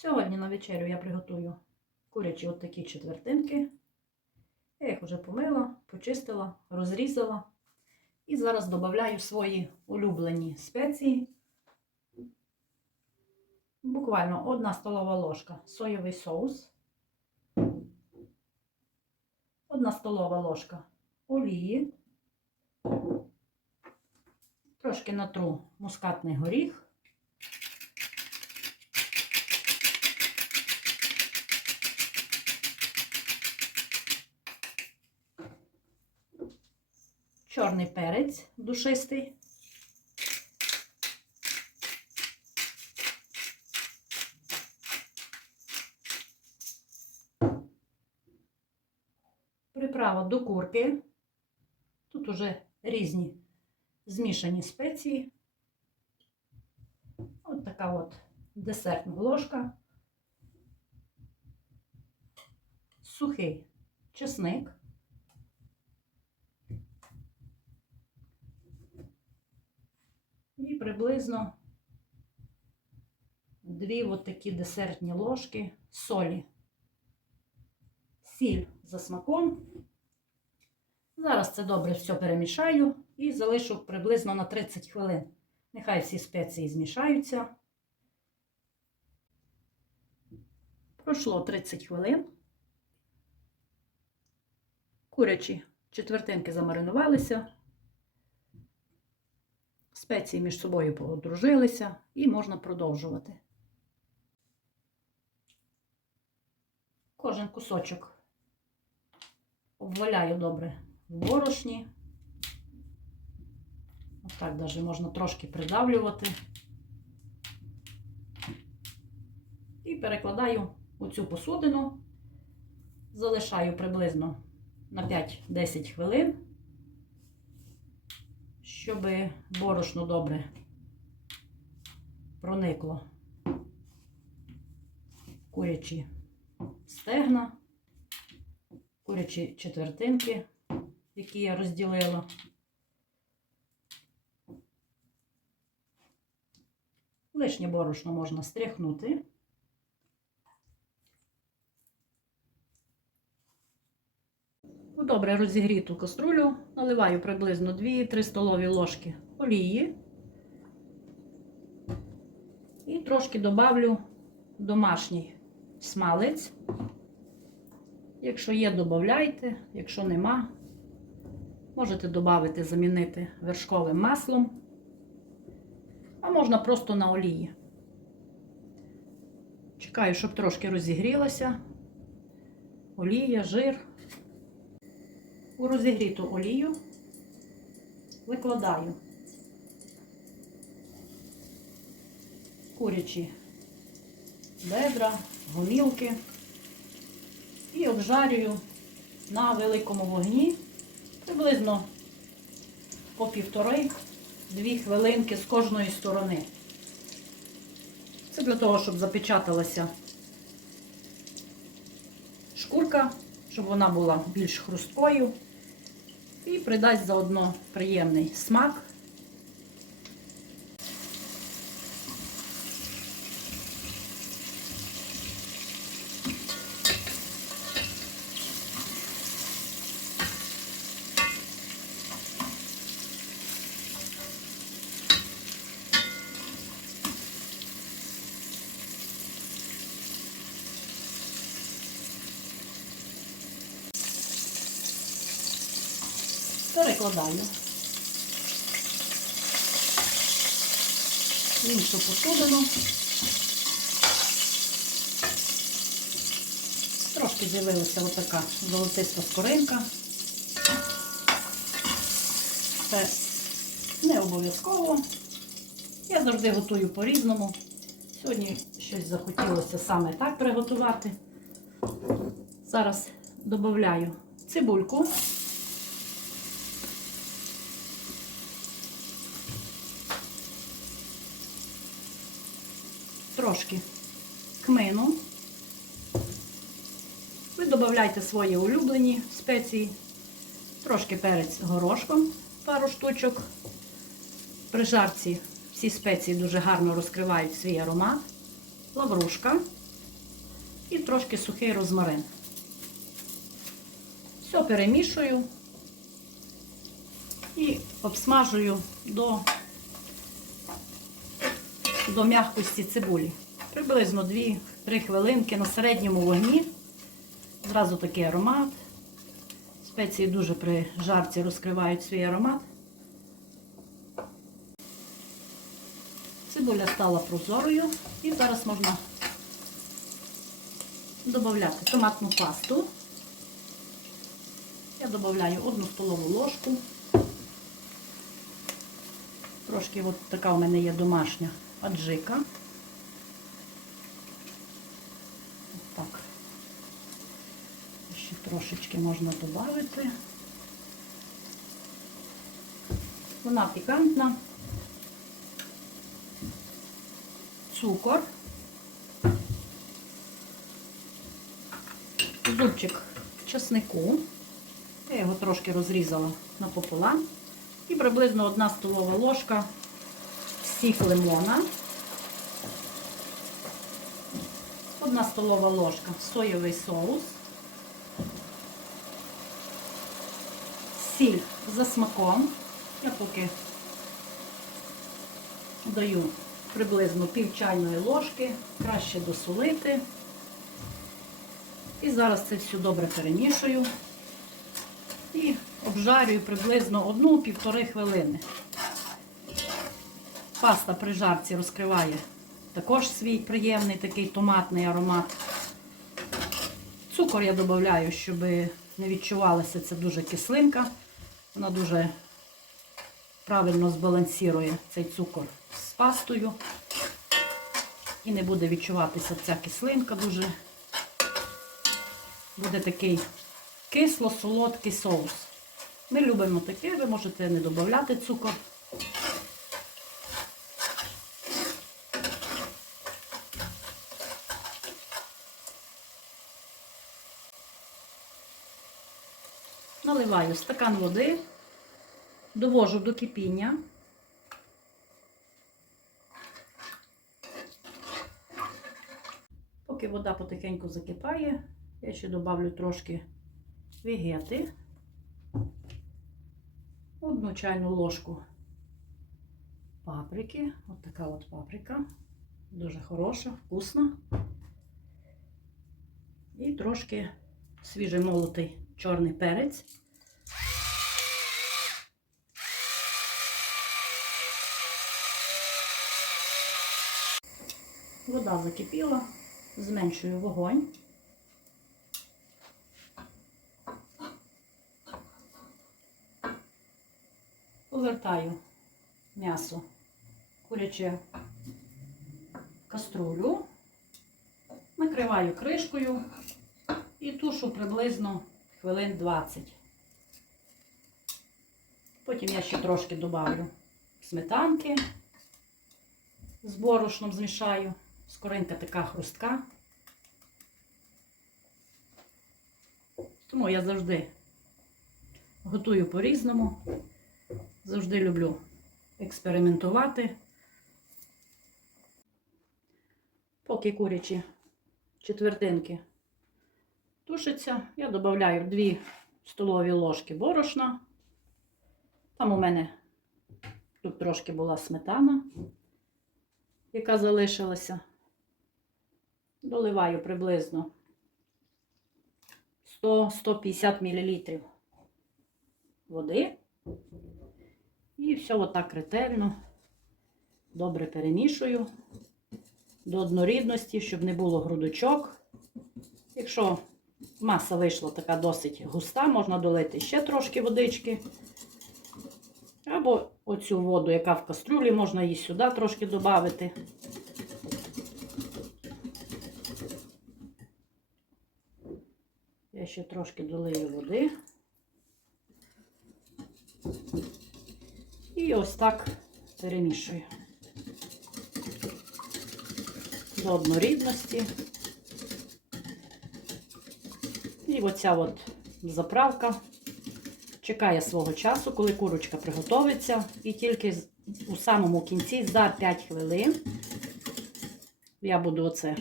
Сьогодні на вечерю я приготую курячі от такі четвертинки. Я їх вже помила, почистила, розрізала. І зараз додаю свої улюблені спеції. Буквально одна столова ложка соєвий соус, одна столова ложка олії, трошки натру мускатний горіх. Чорний перець душистий. Приправа до курки. Тут уже різні змішані спеції. От така от десертна ложка. Сухий чесник. І приблизно дві от такі десертні ложки солі. Сіль за смаком. Зараз це добре все перемішаю і залишу приблизно на 30 хвилин. Нехай всі спеції змішаються. Пройшло 30 хвилин. Курячі четвертинки замаринувалися. Спеції між собою подружилися і можна продовжувати. Кожен кусочок обваляю добре в борошні. Отак навіть можна трошки придавлювати. І перекладаю у цю посудину, залишаю приблизно на 5-10 хвилин щоб борошно добре проникло курячі стегна, курячі четвертинки, які я розділила. Лишнє борошно можна стряхнути. Добре розігріту каструлю наливаю приблизно 2-3 столові ложки олії і трошки добавлю домашній смалець. Якщо є, додавайте, якщо нема, можете додати, замінити вершковим маслом, а можна просто на олії. Чекаю, щоб трошки розігрілася олія, жир. У розігріту олію викладаю курячі бедра, гомілки і обжарюю на великому вогні приблизно по півтори-дві хвилинки з кожної сторони. Це для того, щоб запечаталася шкурка, щоб вона була більш хрусткою. І придасть заодно приємний смак. Перекладаю іншу посудину. Трошки з'явилася отака золотиста скоринка. Це не обов'язково. Я завжди готую по-різному. Сьогодні щось захотілося саме так приготувати. Зараз додаю цибульку. Трошки кмину. Ви додавайте свої улюблені спеції, трошки перець горошком, пару штучок. При жарці всі спеції дуже гарно розкривають свій аромат, лаврушка, і трошки сухий розмарин. Все перемішую і обсмажую до, до м'якості цибулі. Приблизно 2-3 хвилинки на середньому вогні. Зразу такий аромат. Спеції дуже при жарці розкривають свій аромат. Цибуля стала прозорою і зараз можна додати томатну пасту. Я додаю одну столову ложку. Трошки от така у мене є домашня аджика. От так. Ще трошечки можна додати. Вона пікантна. Цукор. Зубчик чеснику. Я його трошки розрізала напополам. І приблизно одна столова ложка сік лимона. Одна столова ложка соєвий соус. Сіль за смаком. Я поки даю приблизно пів чайної ложки, краще досолити. І зараз це все добре перемішую і обжарюю приблизно одну-півтори хвилини. Паста при жарці розкриває також свій приємний такий томатний аромат. Цукор я додаю, щоб не відчувалася це дуже кислинка. Вона дуже правильно збалансує цей цукор з пастою. І не буде відчуватися ця кислинка дуже. Буде такий кисло-солодкий соус. Ми любимо таке, ви можете не додати цукор. Наливаю стакан води, довожу до кипіння. Поки вода потихеньку закипає, я ще додавлю трошки вегети, одну чайну ложку паприки. От така от паприка. Дуже хороша, вкусна. І трошки свіжий молотий чорний перець. Вода закипіла, зменшую вогонь. Повертаю м'ясо куряче каструлю, накриваю кришкою і тушу приблизно хвилин 20. Потім я ще трошки додавлю сметанки з борошном змішаю. Скоринка така хрустка. Тому я завжди готую по-різному. Завжди люблю експериментувати. Поки курячі четвертинки тушаться, я додаю 2 столові ложки борошна. Там у мене тут трошки була сметана, яка залишилася. Доливаю приблизно 100-150 мл води. І все отак ретельно, добре перемішую до однорідності, щоб не було грудочок. Якщо маса вийшла така досить густа, можна долити ще трошки водички. Або оцю воду, яка в кастрюлі, можна її сюди трошки додати. Ще трошки долию води. І ось так перемішую до однорідності. І оця от заправка чекає свого часу, коли курочка приготовиться. І тільки у самому кінці за 5 хвилин я буду оце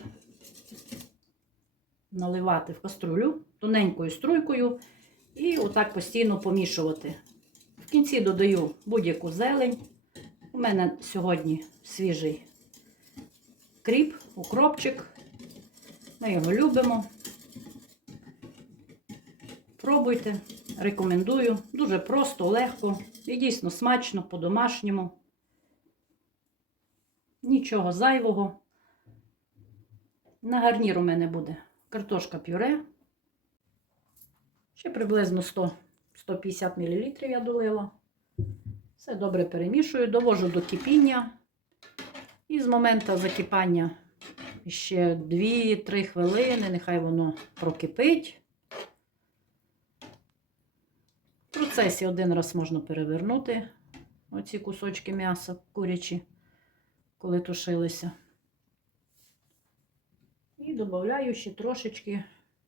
наливати в каструлю тоненькою струйкою і отак постійно помішувати. В кінці додаю будь-яку зелень. У мене сьогодні свіжий кріп, укропчик. Ми його любимо. Пробуйте, рекомендую. Дуже просто, легко і дійсно смачно, по-домашньому. Нічого зайвого. На гарнір у мене буде картошка пюре. Ще приблизно 100-150 мл я долила. Все добре перемішую, довожу до кипіння. І з моменту закипання ще 2-3 хвилини, нехай воно прокипить. В процесі один раз можна перевернути оці кусочки м'яса курячі, коли тушилися. І додаю ще трошечки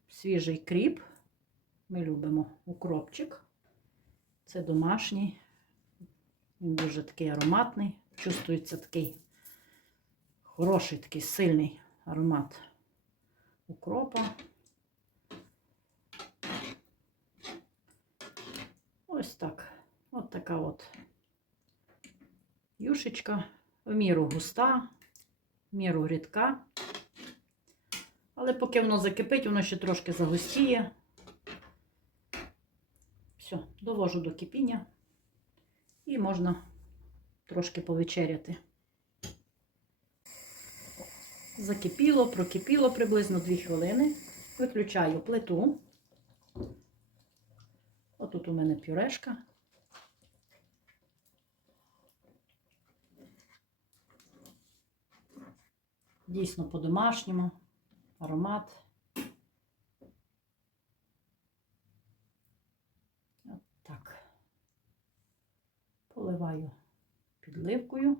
свіжий кріп. Ми любимо укропчик. Це домашній. Він дуже такий ароматний. Чувствується такий хороший, такий сильний аромат укропа. Ось так. От така от юшечка. В міру густа, в міру рідка. Але поки воно закипить, воно ще трошки загустіє. Все, довожу до кипіння і можна трошки повечеряти. Закипіло, прокипіло приблизно 2 хвилини. Виключаю плиту. Отут у мене пюрешка. Дійсно по-домашньому, аромат. От так. Поливаю підливкою.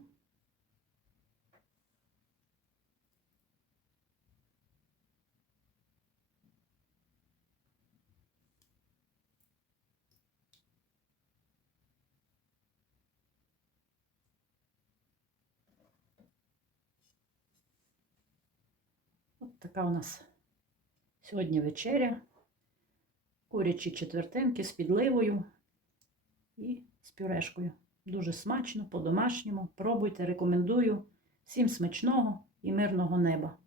От така у нас сьогодні вечеря. Курячі четвертинки з підливою і з пюрешкою. Дуже смачно, по-домашньому. Пробуйте, рекомендую. Всім смачного і мирного неба!